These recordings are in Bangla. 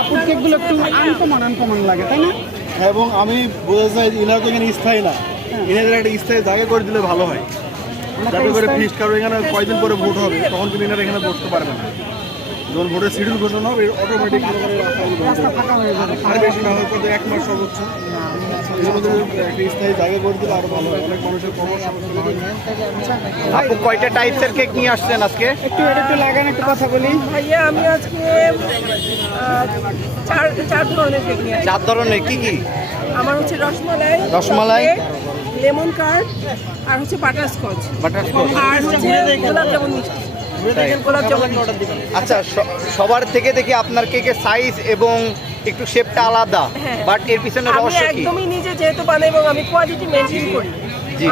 আপুর কেকগুলো একটু আনকমন আনকমন লাগে তাই না? এবং আমি বোঝা যায় ইনারা তো এখানে স্থায়ী না। ইনাদের একটা স্থায়ী জায়গা করে দিলে ভালো হয়। যাতে করে ফিস্ট কারণ এখানে কয়দিন পরে ভোট হবে তখন কিন্তু এনারা এখানে বসতে পারবে না। যখন ভোটের শিডিউল ঘোষণা হবে অটোমেটিক হয়ে আর বেশি না এক মাস সর্বোচ্চ আপু কয়টা টাইপসের কেক নিয়ে আসছেন আজকে? একটু এটা একটু লাগান একটু কথা বলি। ভাইয়া আমি আজকে চার চার ধরনের কেক নিয়ে চার ধরনের কি কি? আমার হচ্ছে রসমালাই রসমালাই। লেমন কার্ড আর হচ্ছে বাটার স্কচ বাটারস্কচ আর হচ্ছে গোলাপ জামুন মিষ্টি। গোলাপ জামুন মিষ্টি। আচ্ছা সবার থেকে দেখি আপনার কেকের সাইজ এবং একটু শেপটা আলাদা হ্যাঁ। বাট এর পিছনে রহস্য কি? একদমই নিজে যেহেতু বানাই এবং আমি কোয়ালিটি মেনটেন করি।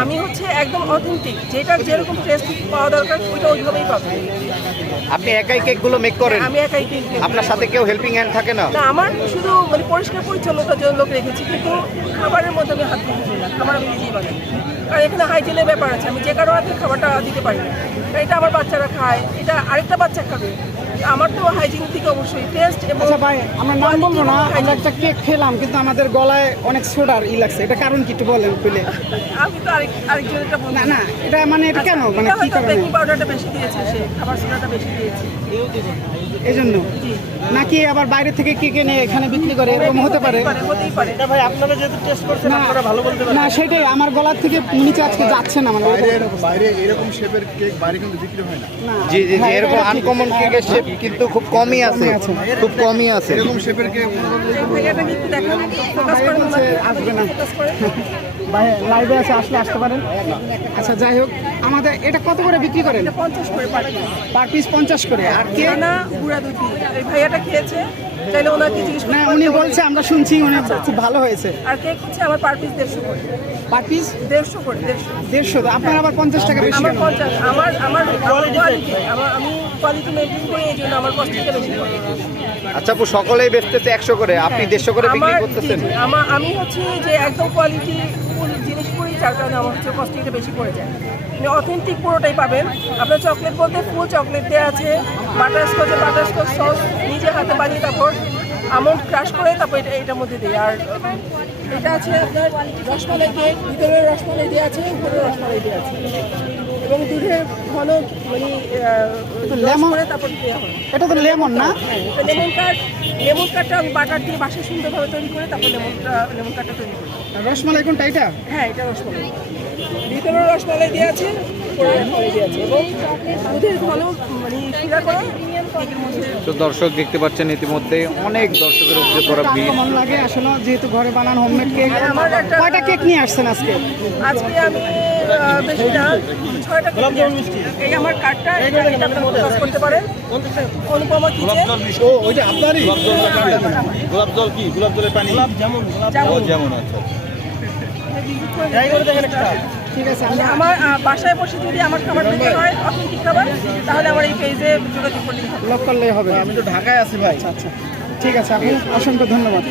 আমি হচ্ছে একদম অথেন্টিক যেটা যেরকম টেস্ট পাওয়া দরকার ওইটা ওইভাবেই পাবো। আপনি একাই কেকগুলো মেক করেন? আমি একাই কেক আপনার সাথে কেউ হেল্পিং হ্যান্ড থাকে না? না আমার শুধু মানে পরিষ্কার পরিচ্ছন্নতার জন্য লোক রেখেছি কিন্তু খাবারের মধ্যে আমি হাত দিতে না খাবার আমি নিজেই বানাই। কারণ এখানে হাইজিনের ব্যাপার আছে আমি যে কারও হাতে খাবারটা দিতে পারি না এটা আমার বাচ্চারা খায় এটা আরেকটা বাচ্চা খাবে। আমার তো হাইজিন থেকে অবশ্যই টেস্ট এবং আচ্ছা ভাই আমরা নাম বলব না আমরা একটা কেক খেলাম কিন্তু আমাদের গলায় অনেক সোডার ই লাগছে। এটা কারণ কি একটু বলেন আমি তো আরেক বলব। না না এটা মানে এটা কেন? মানে কি কারণে? বেকিং পাউডারটা বেশি দিয়েছে সে খাবার সোডাটা বেশি দিয়েছে। এই জন্য নাকি আবার বাইরে থেকে কেক এনে এখানে বিক্রি করে এরকম হতে পারে হতেই পারে ভাই আপনারা যেহেতু টেস্ট করছেন না আপনারা ভালো বলতে না সেটাই আমার গলার থেকে নিচে আজকে যাচ্ছে না মানে বাইরে এরকম শেপের কেক বাইরে কিন্তু বিক্রি হয় না। জি জি এরকম আনকমন কেকের শেপ কিন্তু খুব কমই আছে খুব কমই আছে। এরকম শেপের কি আসবে না। লাইভে আছে আসলে আসতে পারেন আচ্ছা যাই হোক আমাদের এটা কত করে বিক্রি করেন? এটা পঞ্চাশ করে পার পিস পঞ্চাশ করে। আর কে? না গুড়া দুধ ভাইয়াটা খেয়েছে চাইলে ওনাকে জিজ্ঞেস না উনি বলছে আমরা শুনছি উনি খুব ভালো হয়েছে। আর কেক হচ্ছে আমার পার পিস দেড়শো করে। পার পিস দেড়শো করে দেড়শো। দেড়শো। আপনার আবার পঞ্চাশ টাকা বেশি। আমার পঞ্চাশ আমার আমার আমার আমি কোয়ালিটি মেনটেন করি এই জন্য আমার কস্টিংটা বেশি পড়ে আচ্ছা আপু সকলেই বেচতেছে একশো করে। আপনি দেড়শো করে বিক্রি করতেছেন? আমার আমি হচ্ছে যে একদম কোয়ালিটি জিনিস করি যার কারণে আমার হচ্ছে কস্টিংটা বেশি পড়ে যায়। আপনি অথেন্টিক পুরোটাই পাবেন। আপনার চকলেট বলতে ফুল চকলেট দেওয়া আছে। বাটার স্কচে বাটার স্কচ সস নিজে হাতে বানিয়ে তারপর আমন্ড ক্রাশ করে তারপর এটা এটার মধ্যে দিই। আর এটা আছে আপনার রসমালাই কেক ভিতরে রসমালাই দেওয়া আছে উপরে রসমালাই দেওয়া আছে। এবং দুধে ঘন মানে লেমন করে তারপর দেওয়া হয়। এটা তো লেমন না? লেমন কাঠ লেমন কাঠটা আমি বাটার দিয়ে বাসায় সুন্দরভাবে তৈরি করে তারপর লেমনটা লেমন কাঠটা তৈরি করি। রসমালাই কোনটা এটা? হ্যাঁ এটা রসমালাই। ভিতরে রসমালাই দিয়ে আছে। মানে করে তো দর্শক দেখতে পাচ্ছেন ইতিমধ্যে অনেক দর্শকের উপরে পড়া ভিড়। কেমন লাগে? আসলে যেহেতু ঘরে বানান হোমমেড কেক আমার একটা- কয়টা কেক নিয়ে আসছেন আজকে? আজকে আমি বেশি না ছয়টা কেক। এই আমার কার্ডটা এটা আপনারা করতে পারেন। অনুপমা কিচেন। ও ওইটা আপনারই? গোলাপ জল কি? গোলাপ জলের পানি? গোলাপ যেমন যেমন যেমন। আচ্ছা ঠিক আছে আমরা আমার বাসায় বসে যদি আমার খাবার পেতে হয় অথেন্টিক খাবার তাহলে আমার এই পেজে যোগাযোগ করলেই হবে। লক করলেই হবে। আমি তো ঢাকায় আছি ভাই। আচ্ছা ঠিক আছে আপনি অসংখ্য ধন্যবাদ।